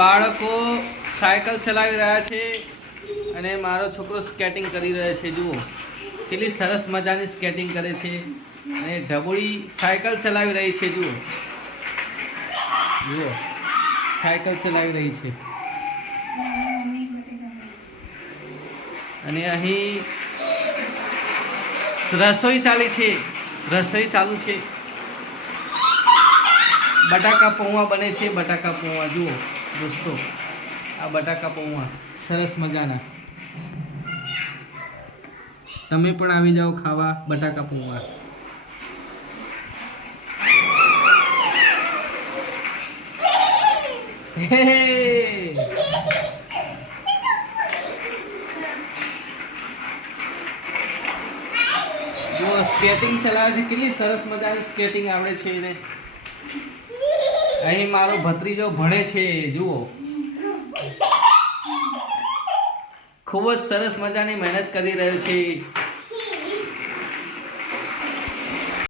બાળકો સાયકલ ચલાવી રહ્યા છે અને મારો છોકરો સ્કેટિંગ કરી રહ્યો છે. જુઓ કેટલી સરસ મજાની સ્કેટિંગ કરે છે અને ઢબુડી સાયકલ ચલાવી રહી છે. જુઓ જુઓ સાયકલ ચલાવી રહી છે અને અહીં રસોઈ ચાલી છે. રસોઈ ચાલુ છે. બટાકા પૌવા બને છે. બટાકા પૌવા જુઓ દોસ્તો, આ બટાકા પૌવા સરસ મજાના. તમે પણ આવી જાઓ ખાવા બટાકા પૌવા. જુઓ સ્કેટિંગ ચલાવે છે. કેટલી સરસ મજાની સ્કેટિંગ આવડે છે એને. અહીં મારો ભત્રીજો ભણે છે. જુઓ ખૂબ જ સરસ મજાની મહેનત કરી રહ્યો છે.